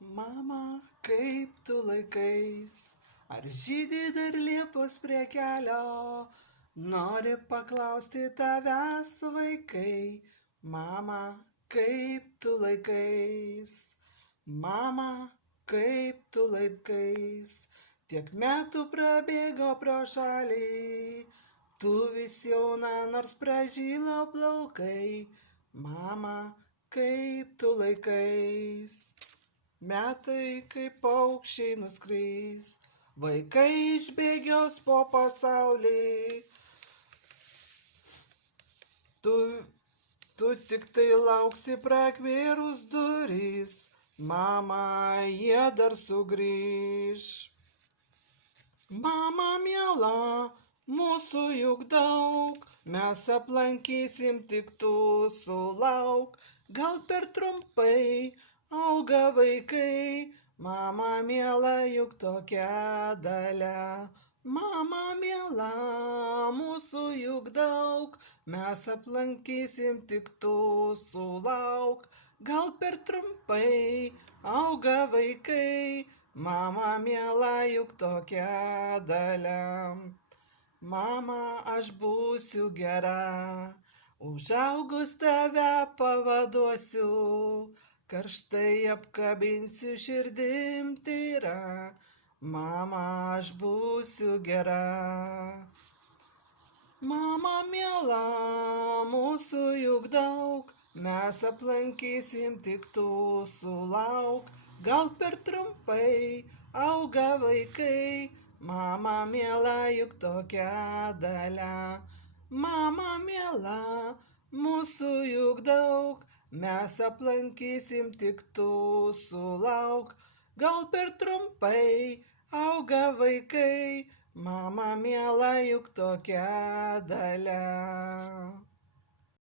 Mama, kaip tu laikais, ar žydi dar liepos prie kelio? Nori paklausti tavęs vaikai, mama, kaip tu laikais? Mama, kaip tu laikais? Tiek metų prabėgo pro šalį, tu vis jauna, nors pražylo plaukai, mama, kaip tu laikais? Metai kaip paukščiai nuskrys, vaikai išbėgios po pasaulį. Tu tik tai lauksi prakvėrus durys, mama, jie dar sugrįž. Mama miela, mūsų juk daug, mes aplankysim, tik tu sulauk, gal per trumpai auga vaikai, mama miela, juk tokia dalia. Mama miela, mūsų juk daug, mes aplankysim, tik tu sulauk, gal per trumpai auga vaikai, mama miela, juk tokia dalia. Mama, aš būsiu gera, užaugus tave pavaduosiu, karštai apkabinsiu širdim tyra, mama, aš būsiu gera. Mama miela, mūsų juk daug, mes aplankysim, tik tu sulauk, gal per trumpai auga vaikai, mama miela, juk tokia dalia. Mama miela, mūsų juk daug, mes aplankysim, tik tu sulauk, gal per trumpai auga vaikai, mama miela, juk tokia dalia.